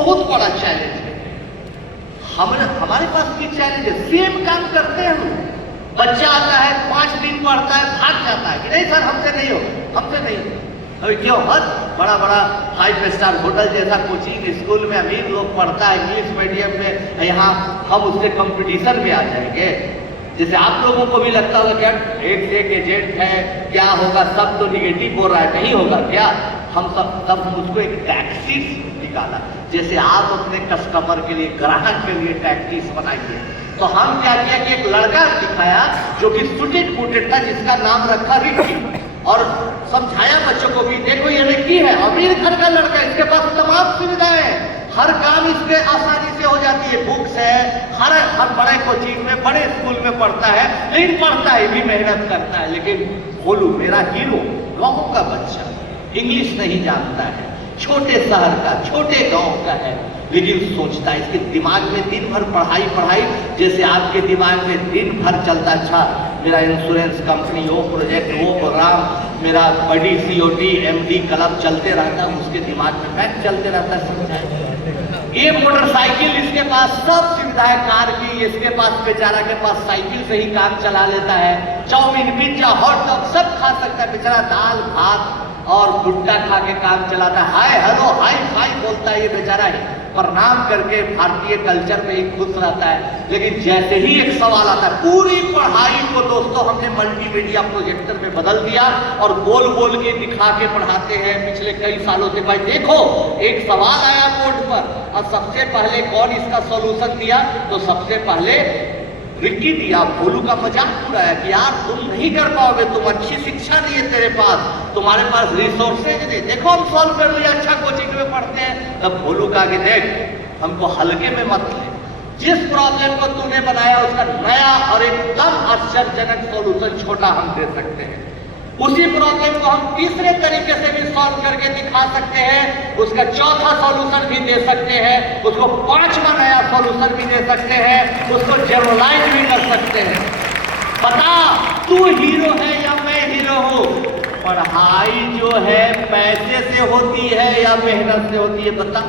बहुत बड़ा चैलेंज है। हमारे पास भी चैलेंज है, सेम काम करते हैं हम। बच्चा आता है 5 दिन पढ़ता है, भाग जाता है कि नहीं सर हमसे नहीं हो, हमसे नहीं हो। अभी क्यों? हर बड़ा बड़ा 5 स्टार होटल जैसा कोचिंग स्कूल में अमीर लोग पढ़ता है इंग्लिश मीडियम में, यहाँ हम उससे कंपटीशन में आ जाएंगे। जैसे आप लोगों को भी लगता होगा क्या एक से एक एजेंट है, क्या होगा, सब तो निगेटिव बोल रहा है, नहीं होगा क्या? हम सब उसको एक टैक्टिक्स निकाला। जैसे आप अपने कस्टमर के लिए, ग्राहक के लिए टैक्टिक्स बनाइए, तो हम क्या किया कि एक लड़का दिखाया जो कि सुटेड बूटेड था, जिसका नाम रखा रिक्की, और समझाया बच्चों को भी, देखो ये रिक्की है, अमीर घर का लड़का, इसके पास तमाम सुविधाएं हैं, हर काम इसके आसानी से हो जाती है, बुक्स है, हर बड़े कोचिंग में, बड़े स्कूल में पढ़ता है, लेकिन पढ़ता है भी, मेहनत करता है। लेकिन भोलू मेरा हीरो गाँव का बच्चा, इंग्लिश नहीं जानता है, छोटे शहर का, छोटे गांव का है, लेकिन सोचता है, इसके दिमाग में दिन भर पढ़ाई पढ़ाई, जैसे आपके दिमाग में दिन भर चलता, अच्छा मेरा इंश्योरेंस कंपनी, वो प्रोजेक्ट, वो प्रोग्राम, मेरा बड़ी COD MD क्लब चलते रहता है, उसके दिमाग में बैंक चलते रहता है, समझाए। ये मोटरसाइकिल, इसके पास सब सुविधाएं कार की, इसके पास बेचारा के पास साइकिल से ही काम चला लेता है, चाउमीन, पिज्जा, हॉट डॉग सब खा सकता है, बेचारा दाल भात और भुट्टा खा के काम चलाता है, हाय हेलो हाई फाई बोलता है ये बेचारा ही, प्रणाम करके भारतीय कल्चर में ही खुश रहता है। लेकिन जैसे ही एक सवाल आता है, पूरी पढ़ाई को दोस्तों हमने मल्टीमीडिया प्रोजेक्टर में बदल दिया और बोल बोल के दिखा के पढ़ाते हैं पिछले कई सालों से। भाई देखो, एक सवाल आया बोर्ड पर और सबसे पहले कौन इसका सॉल्यूशन दिया? तो सबसे पहले रिक्की दिया। भोलू का मजाक उड़ाया कि यार तुम नहीं कर पाओगे, तुम अच्छी शिक्षा नहीं है तेरे पास, तुम्हारे पास रिसोर्सेज नहीं, देखो हम सॉल्व कर लिया, अच्छा कोचिंग में पढ़ते हैं। तब भोलू का कि देख, हमको हल्के में मत ले, जिस प्रॉब्लम को तूने बनाया उसका नया और एकदम आश्चर्यजनक सॉल्यूशन छोटा हम दे सकते हैं, उसी प्रॉब्लम को हम तीसरे तरीके से भी सॉल्व करके दिखा सकते हैं, उसका चौथा सॉल्यूशन भी दे सकते हैं, उसको 5वां नया सॉल्यूशन भी दे सकते हैं, उसको जनरलाइज भी कर सकते हैं। बता, तू हीरो है या मैं हीरो हूं? पढ़ाई जो है पैसे से होती है या मेहनत से होती है? बता।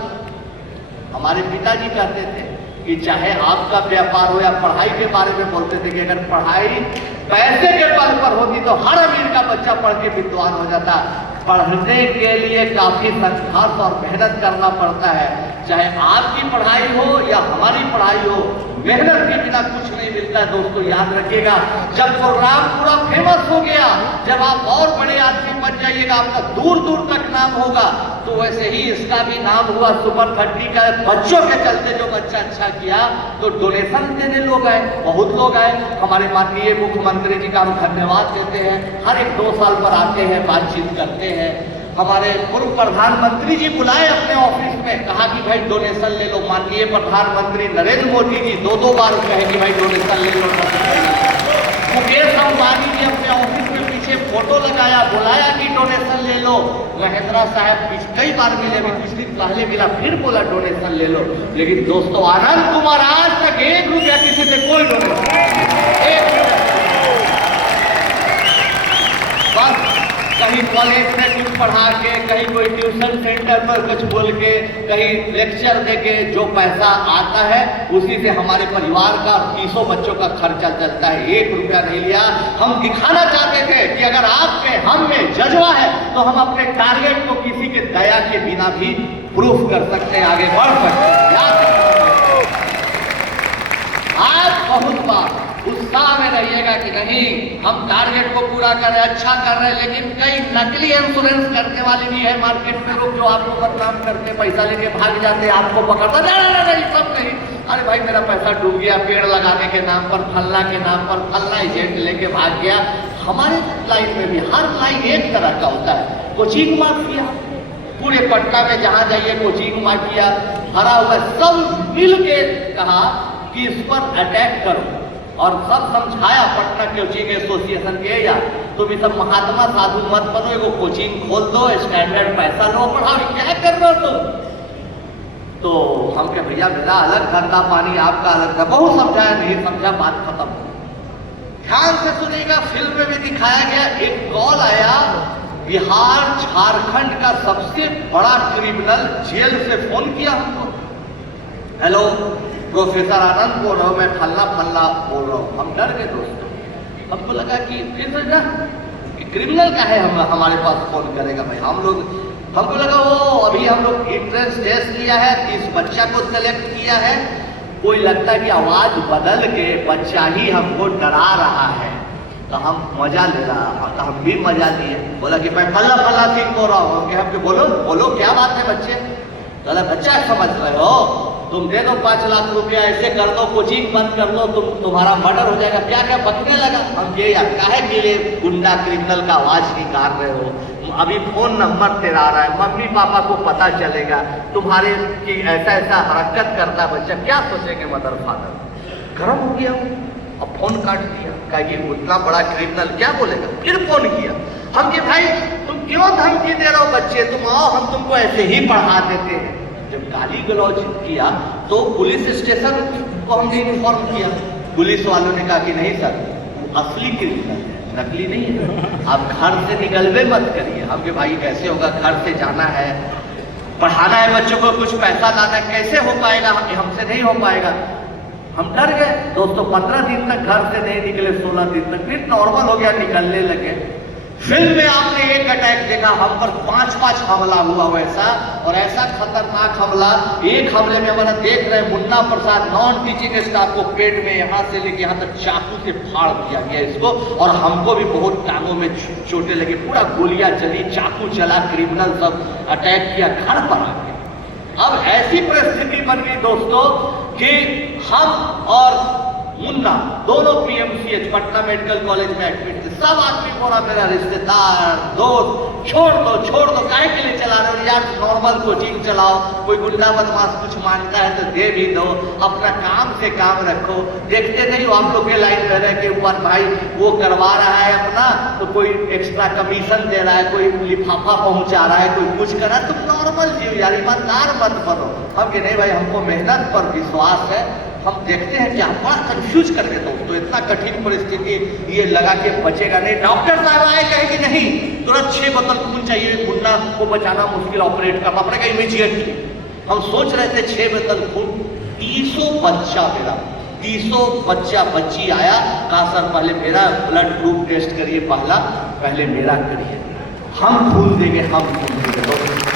हमारे पिताजी कहते थे कि चाहे आपका व्यापार हो या पढ़ाई के बारे में बोलते थे कि अगर पढ़ाई पैसे के बल पर होती तो हर अमीर का बच्चा पढ़ के विद्वान हो जाता। पढ़ने के लिए काफी संघर्ष और मेहनत करना पड़ता है, चाहे आपकी पढ़ाई हो या हमारी पढ़ाई हो, मेहनत के बिना कुछ नहीं मिलता है। दोस्तों याद रखिएगा, जब प्रोग्राम पूरा फेमस हो गया, जब आप और बड़े आदमी बन जाइएगा, आपका दूर दूर तक नाम होगा, तो वैसे ही इसका भी नाम हुआ सुपर 30 का। बच्चों के चलते जो बच्चा अच्छा किया तो डोनेशन देने लोग आए, बहुत लोग आए। हमारे माननीय मुख्यमंत्री जी का हम धन्यवाद देते हैं, हर एक 2 साल पर आते हैं, बातचीत करते हैं। हमारे पूर्व प्रधानमंत्री जी बुलाए अपने ऑफिस में, कहा कि भाई डोनेशन ले लो। माननीय प्रधानमंत्री नरेंद्र मोदी जी 2-2 बार कहे कि भाई डोनेशन ले लो। मुकेश अंबानी जी अपने ऑफिस में पीछे फोटो लगाया, बुलाया कि डोनेशन ले लो। महेंद्रा साहब कई बार मिले, अभी कुछ दिन पहले मिला, फिर बोला डोनेशन ले लो। लेकिन दोस्तों आनंद कुमार आज तक 1 रुपया किसी से कोई डोनेशन, 1 रुपया। बस कहीं कॉलेज में कुछ पढ़ा के, कहीं कोई ट्यूशन सेंटर पर कुछ बोल के, कहीं लेक्चर दे के जो पैसा आता है उसी से हमारे परिवार का 300 बच्चों का खर्चा चलता है। 1 रुपया नहीं लिया। हम दिखाना चाहते थे कि अगर आप में, हम में जज्बा है तो हम अपने टारगेट को किसी के दया के बिना भी प्रूफ कर सकते हैं, आगे बढ़ सकते हैं। आज बहुत बार उत्साह में रहिएगा कि नहीं हम टारगेट को पूरा कर रहे हैं, अच्छा कर रहे हैं, लेकिन कई नकली इंश्योरेंस करने वाले भी है मार्केट में लोग, जो आपको बदनाम करते, पैसा लेके भाग जाते, आपको पकड़ता, नहीं सब नहीं। अरे भाई मेरा पैसा डूब गया पेड़ लगाने के नाम पर, फलना के नाम पर, फलना एजेंट लेके भाग गया। हमारे लाइन में भी हर लाइन एक तरह का होता है। कोचिंग माफिया पूरे पटना में जहाँ जाइए कोचिंग माफिया भरा हुआ, सब मिल के कहा कि इस पर अटैक करो, और सब समझाया पटना कोचिंग एसोसिएशन के, या तुम सब महात्मा साधु मत बनो, एगो कोचिंग खोल दो, स्टैंडर्ड पैसा लो, पढ़ाओ, क्या कर रहे हो तुम? तो हम कहे भैया मेरा अलग धंधा पानी, आपका अलग था। बहुत समझाया, नहीं समझा, बात खत्म। ध्यान से सुनिएगा, फिल्म में भी दिखाया गया, एक कॉल आया, बिहार झारखंड का सबसे बड़ा क्रिमिनल जेल से फोन किया हमको हेलो प्रोफेसर आनंद बोल रहा हूँ, मैं फल्ला फल्ला बोल रहा हूँ। हम डर गए दोस्तों, हमको लगा कि फिर सोचा कि क्रिमिनल का है हमारे पास फोन करेगा भाई। हमको लगा वो अभी हम लोग एंट्रेंस टेस्ट लिया है, 30 बच्चा को सेलेक्ट किया है, कोई लगता है कि आवाज बदल के बच्चा ही हमको डरा रहा है, तो हम मजा ले रहा, तो हम भी मजा लिए। बोला कि मैं फल्ला फल्ला सिंह बोल रहा हूँ कि हमको बोलो बोलो क्या बात है बच्चे। तो बच्चा समझ रहे हो, तुम दे दो 5 लाख रुपया, ऐसे कर दो, कोचिंग बंद कर दो, तुम्हारा मर्डर हो जाएगा। क्या क्या बकने लगा। हम ये यार काहे के लिए गुंडा क्रिमिनल का आवाज निकाल रहे हो, अभी फोन नंबर तेरा आ रहा है, मम्मी पापा को पता चलेगा तुम्हारे कि ऐसा ऐसा हरकत करता है बच्चा, क्या सोचेंगे मदर फादर। गर्म हो गया, अब फोन काट दिया, कहा कि उतना बड़ा क्रिमिनल क्या बोलेगा। फिर फोन किया हम कि भाई तुम क्यों धमकी दे रहे हो बच्चे, तुम आओ हम तुमको ऐसे ही पढ़ा देते हैं। जब गाली गलौज किया तो पुलिस स्टेशन को हमने इन्फॉर्म किया। पुलिस वालों ने कहा कि नहीं सर वो असली क्रिमिनल है, नकली नहीं है, आप घर से निकलवे मत करिए। हम के भाई कैसे होगा, घर से जाना है, पढ़ाना है बच्चों को, कुछ पैसा लाना है, कैसे हो पाएगा, हमसे नहीं हो पाएगा। हम डर गए दोस्तों, 15 दिन तक घर से नहीं निकले, 16 दिन तक, फिर नॉर्मल हो गया, निकलने लगे। फिल्म में आपने एक अटैक देखा, हम पर 5-5 हमला हुआ वैसा, और ऐसा खतरनाक हमला। एक हमले में हमारा देख रहे मुन्ना प्रसाद नॉन टीचिंग स्टाफ को पेट में यहाँ से लेके यहाँ तक चाकू से फाड़ दिया गया इसको, और हमको भी बहुत टांगों में चोटें लगी, पूरा गोलियां चली, चाकू चला, क्रिमिनल सब अटैक किया घर पर आके। अब ऐसी परिस्थिति बन गई दोस्तों कि हम और मुन्ना दोनों पीएमसीएच पटना मेडिकल कॉलेज में एडमिट थे। सब आदमी बोला मेरा रिश्तेदार दोस्त छोड़ दो काहे के लिए चला रहे हो यार, नॉर्मल कोचिंग चलाओ, कोई गुंडा बदमाश कुछ मांगता है तो दे भी दो, अपना काम से काम रखो। देखते नहीं हो आप लोग के लाइन में रह के ऊपर भाई वो करवा रहा है अपना, तो कोई एक्स्ट्रा कमीशन दे रहा है, कोई लिफाफा पहुंचा रहा है, कोई कुछ कर रहा है, तुम नॉर्मल जियो यार, ईमानदार मत बनो। हम कि नहीं भाई हमको मेहनत पर विश्वास है, हम देखते हैं कि हम बड़ा कंफ्यूज कर गए दोस्तों, इतना कठिन परिस्थिति, ये लगा के बचेगा नहीं। डॉक्टर साहब आए कहे कि नहीं तुरंत 6 बोतल खून चाहिए, मुन्ना को बचाना मुश्किल, ऑपरेट करना पड़ेगा इमीडिएटली। हम सोच रहे थे 6 बोतल खून, 300 बच्चा मेरा, 300 बच्चा बच्ची आया, कहा सर पहले मेरा ब्लड ग्रुप टेस्ट करिए, पहले मेरा करिए, हम खून देंगे, हम खून देंगे।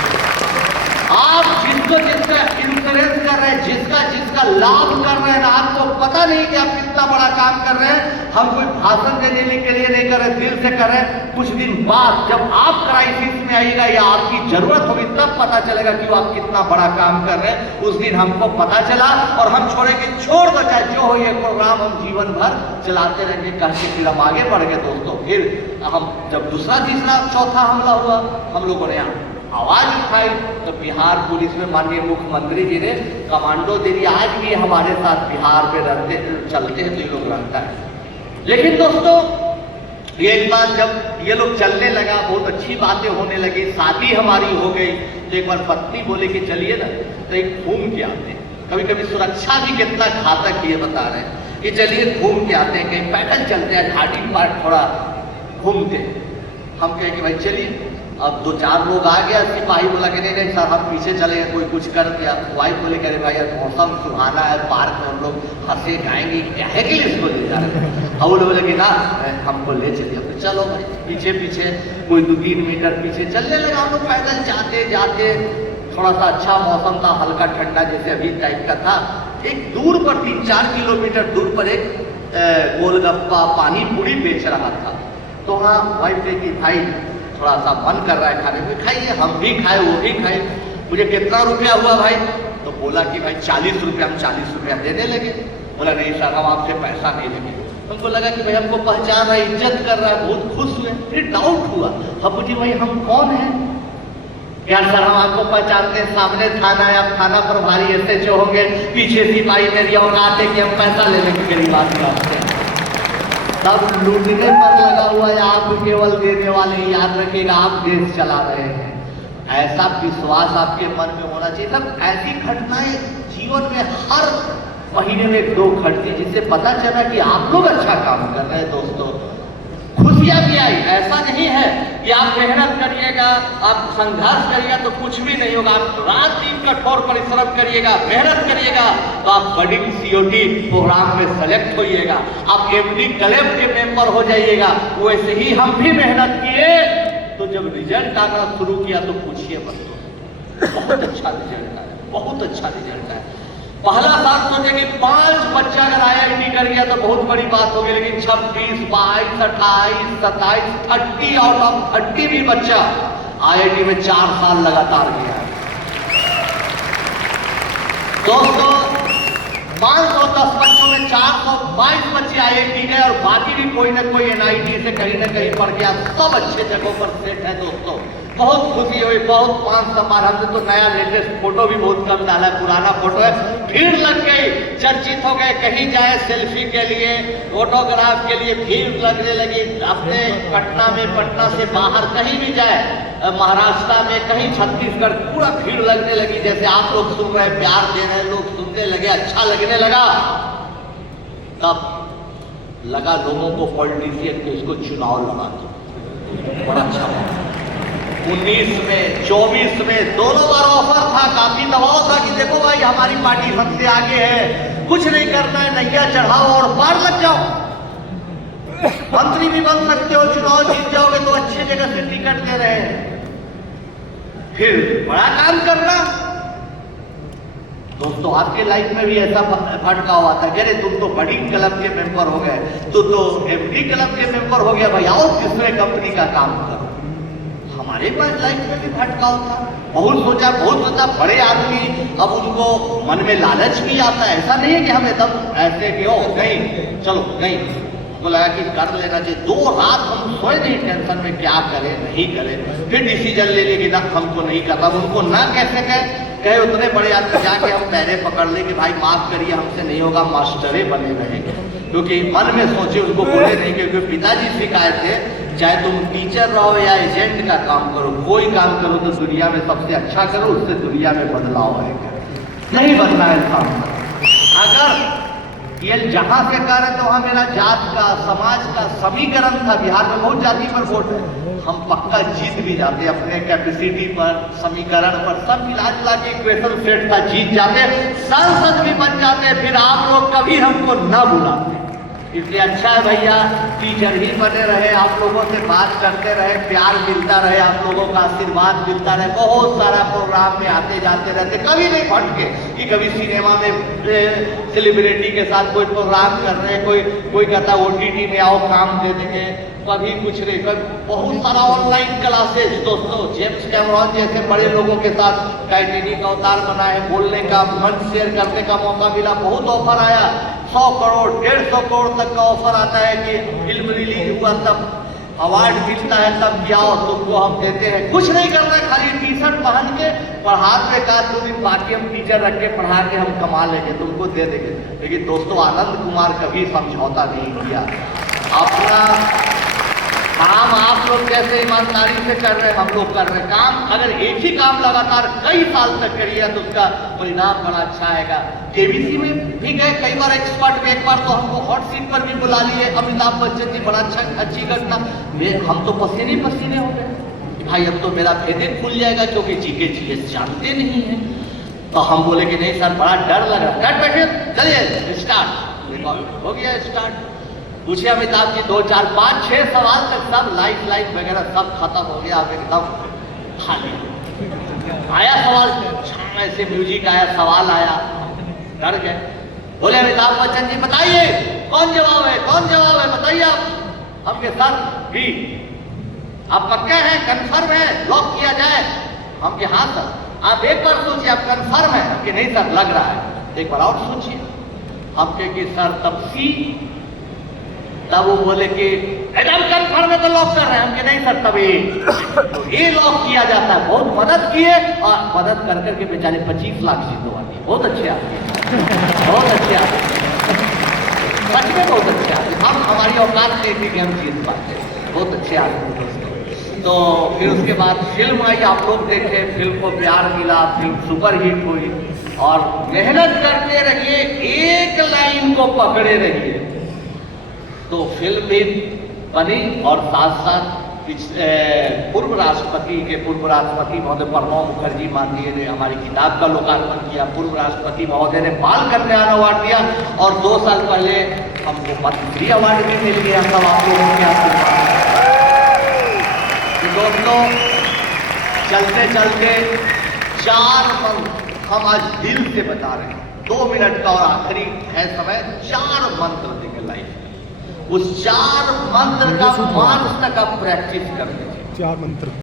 आप जिसका इंश्योरेंस कर रहे हैं, जिसका लाभ कर रहे हैं ना, आपको पता नहीं कि आप कितना बड़ा काम कर रहे हैं। हम कोई भाषण देने के लिए नहीं कर रहे, दिल से कर रहे हैं। कुछ दिन बाद जब आप क्राइसिस में आइएगा या आपकी जरूरत होगी तब पता चलेगा कि आप कितना बड़ा काम कर रहे हैं। उस दिन हमको पता चला और हम छोड़ेंगे, छोड़ दो चाहे जो हो, ये प्रोग्राम हम जीवन भर चलाते रहेंगे कह के फिर हम आगे बढ़ गए दोस्तों। फिर हम जब दूसरा तीसरा चौथा हमला हुआ, हम लोगों ने आवाज उठाई तो बिहार पुलिस में माननीय मुख्यमंत्री जी ने कमांडो दे दिया। आज भी हमारे साथ बिहार में रहते चलते हैं तो ये लोग रहता है। लेकिन दोस्तों एक बार जब ये लोग चलने लगा, बहुत अच्छी बातें होने लगी, शादी हमारी हो गई, तो एक बार पत्नी बोले कि चलिए ना तो एक घूम के आते हैं। कभी कभी सुरक्षा भी कितना घातक ये बता रहे हैं कि चलिए घूम के आते हैं, कहीं पैदल चलते हैं, घाटी पार थोड़ा घूमते। हम कहें कि भाई चलिए। अब 2-4 लोग आ गया, सिपाही बोला कि नहीं सर हम पीछे चले गए, कोई कुछ कर दिया। वाइफ बोले कह रहे भाई यार मौसम सुहाना है, पार्क में हम लोग हंसे गाएंगे, क्या है कि इसको ले जा रहे हैं। अब वो लोग बोले कि ना हमको ले चलिए। तो चलो भाई पीछे पीछे कोई 2-3 मीटर पीछे चलने लगा। हम लोग पैदल जाते जाते, थोड़ा सा अच्छा मौसम था, हल्का ठंडा जैसे अभी टाइप का था। एक दूर पर 3-4 किलोमीटर दूर पर एक गोलगप्पा पानी पूरी बेच रहा था। तो हाँ वाइफ ने कि भाई थोड़ा सा मन कर रहा है खाने में, खाइए। हम भी खाए, वो भी खाए। मुझे कितना रुपया हुआ भाई? तो बोला कि भाई 40 रुपया। हम 40 रुपया देने लगे। बोला नहीं सर हम आपसे पैसा नहीं लेंगे। हमको लगा कि भाई हमको पहचान रहा है, इज्जत कर रहा है, बहुत खुश हुए। फिर डाउट हुआ, हम पूछे भाई हम कौन हैं? यार सर हम आपको पहचानते हैं, सामने थाना है, आप थाना प्रभारी SHO होंगे, पीछे सिपाही मेरी औकात है कि हम पैसा ले लेंगे गरीब आदमी आपसे। तब लूटने पर लगा हुआ है, आप केवल देने वाले, याद रखिएगा आप देश चला रहे हैं। ऐसा विश्वास आपके मन में होना चाहिए। सब ऐसी घटनाएं जीवन में हर महीने में 1-2 घटती, जिससे पता चला कि आप लोग अच्छा काम कर रहे हैं दोस्तों। खुशी चुनौतियां भी आई। ऐसा नहीं है कि आप मेहनत करिएगा, आप संघर्ष करिएगा तो कुछ भी नहीं होगा। आप रात दिन कठोर परिश्रम करिएगा, मेहनत करिएगा तो आप बड़ी COT प्रोग्राम में सेलेक्ट होइएगा, आप MD क्लब के मेंबर हो जाइएगा। वैसे ही हम भी मेहनत किए, तो जब रिजल्ट आना शुरू किया तो पूछिए मत, बहुत अच्छा रिजल्ट आया, बहुत अच्छा रिजल्ट आया। पहला साल सोचे कि 5 बच्चा अगर IIT कर गया तो बहुत बड़ी बात होगी, लेकिन 26, 22, 28, 27, 30 आउट ऑफ 30 भी बच्चा IIT में 4 साल लगातार गया है। दोस्तों 510 बच्चों में 422 बच्चे IIT गए और बाकी भी कोई ना कोई NIT से कहीं ना कहीं पढ़ गया। सब अच्छे जगहों पर सेट है दोस्तों, बहुत खुशी हुई, बहुत मान सम्मान। हमने तो नया लेटेस्ट फोटो भी बहुत कम डाला, पुराना फोटो है। भीड़ लग गई, चर्चित हो गए, कहीं जाए सेल्फी के लिए, फोटोग्राफ के लिए भीड़ लगने लगी। अपने पटना में, पटना से बाहर कहीं भी जाए, महाराष्ट्र में, कहीं छत्तीसगढ़, पूरा भीड़ लगने लगी। जैसे आप लोग सुन रहे, प्यार दे रहे, लोग सुनने लगे, अच्छा लगने लगा। तब लगा लोगों को पॉलिटिशियन के इसको चुनाव लगा दो, बड़ा अच्छा लगा। 19 में, 24 में दोनों बार ऑफर था, काफी दबाव था कि देखो भाई हमारी पार्टी सबसे आगे है, कुछ नहीं करना है, नैया चढ़ाओ और पार लग जाओ, मंत्री भी बन सकते हो, चुनाव जीत जाओगे तो अच्छी जगह से टिकट दे रहे हैं, फिर बड़ा काम करना। दोस्तों आपके लाइफ में भी ऐसा भटका हुआ था, अरे तुम तो बड़ी क्लब के मेंबर हो गए, तुम तो MD क्लब के मेंबर हो गया, भाई आओ दूसरे कंपनी का काम करो। हमारे पास लाइफ में भी भटकाव था, बहुत सोचा, बड़े आदमी, अब उनको मन में लालच भी आता है। ऐसा नहीं है कि हम एकदम ऐसे कि ओ नहीं चलो नहीं, उनको लगा कि कर लेना चाहिए। 2 रात हम सोए नहीं टेंशन में, क्या करें नहीं करें, फिर डिसीजन ले लिए कि ना हमको नहीं करना। उनको ना कैसे कहे उतने बड़े आदमी जाके हम पैरे पकड़ ले कि भाई माफ करिए हमसे नहीं होगा, मास्टरे बने रहेंगे। क्योंकि मन में सोचे, उनको बोले नहीं, क्योंकि पिताजी सिखाए थे चाहे तुम टीचर रहो या एजेंट का काम करो, कोई काम करो तो दुनिया में सबसे अच्छा करो, उससे दुनिया में बदलाव आएगा। नहीं बनना है काम। अगर ये जहां से कर रहे तो वहां मेरा जात का, समाज का समीकरण था, बिहार में बहुत जाति पर वोट है, हम पक्का जीत भी जाते अपने कैपेसिटी पर, समीकरण पर, सब मिला जुला के इक्वेशन सेट था, जीत जाते, सांसद भी बन जाते, फिर आप लोग कभी हमको न बुलाते। इसलिए अच्छा है भैया टीचर ही बने रहे, आप लोगों से बात करते रहे, प्यार मिलता रहे, आप लोगों का आशीर्वाद मिलता रहे, बहुत सारा प्रोग्राम में आते जाते रहते, कभी नहीं भटके कि कभी सिनेमा में सेलिब्रिटी के साथ कोई प्रोग्राम कर रहे हैं, कोई कहता OTT में आओ काम दे देंगे, कभी कुछ नहीं। कभी बहुत सारा ऑनलाइन क्लासेस दोस्तों, जेम्स कैमरॉन जैसे बड़े लोगों के साथ टाइटैनिक का अवतार बना है, बोलने का, मंच शेयर करने का मौका मिला, बहुत ऑफर आया, 100 करोड़ 150 करोड़ तक का ऑफर आता है कि फिल्म रिलीज हुआ तब अवार्ड मिलता है, तब जाओ तुमको हम देते हैं। कुछ नहीं करना है, खाली टी-शर्ट पहन के पढ़ा के का 2 दिन बाकी हम टीचर रख के पढ़ा के हम कमा लेंगे, तुमको दे देंगे। लेकिन दोस्तों आनंद कुमार कभी समझौता नहीं किया, अपना काम आप लोग जैसे ईमानदारी से कर रहे हैं हम लोग कर रहे हैं। काम अगर एक ही काम लगातार कई साल तक करिए तो उसका परिणाम बड़ा अच्छा आएगा। KBC में भी गए कई बार एक्सपर्ट में, एक बार तो हमको हॉट सीट पर भी बुला लिए, अमिताभ बच्चन जी, बड़ा अच्छी घटना। हम तो पसीने पसीने हो गए, भाई अब तो मेरा भेदे खुल जाएगा, क्योंकि GK जानते नहीं है। तो हम बोले कि नहीं सर बड़ा डर लग रहा है, बैठे चलिए स्टार्ट हो गया। स्टार्ट पूछे अमिताभ जी 2, 4, 5, 6 सवाल तक सब लाइट वगैरह सब खत्म हो गया, अब एकदम खाली। आया सवाल, ऐसे म्यूजिक आया, सवाल आया, डर गए। बोले अमिताभ बच्चन जी बताइए कौन जवाब है बताइए आप। हम के सर भी आप पक्के हैं, कंफर्म है, लॉक किया जाए? हम के हाँ सर। आप एक बार सोचिए आप कंफर्म है? हम के नहीं सर लग रहा है, एक बार और सोचिए। हम के कि सर तब सी, तब वो बोले कि एकदम कंफर्म है तो लॉक कर रहे हैं। हम के नहीं सर तब ये लॉक किया जाता है। बहुत मदद किए और मदद कर करके बेचारे 25 लाख जीतवा दिए। बहुत अच्छे आदमी, बहुत अच्छे आदमी, सच में बहुत अच्छे आदमी। हम हमारी औकात नहीं थी कि हम जीत पाते, बहुत अच्छे आदमी दोस्तों। तो फिर उसके बाद फिल्म आई, आप लोग देखे, फिल्म को प्यार मिला, फिल्म सुपर हिट हुई। और मेहनत करते रहिए, एक लाइन को पकड़े रहिए तो फिल्म भी बनी और साथ साथ पूर्व राष्ट्रपति महोदय प्रणब मुखर्जी माननीय ने हमारी किताब का लोकार्पण किया। पूर्व राष्ट्रपति महोदय ने बाल कल्याण अवार्ड दिया और 2 साल पहले हमको पद्मश्री अवार्ड भी मिल गया। सब आप लोगों के तो दोस्तों, चलते चलते 4 मंत्र हम आज दिल से बता रहे हैं। 2 मिनट का और आखिरी है समय। 4 मंत्र देंगे लाइफ, उस 4 मंत्र का मार्च तक आप प्रैक्टिस कर लीजिए। 4 मंत्र।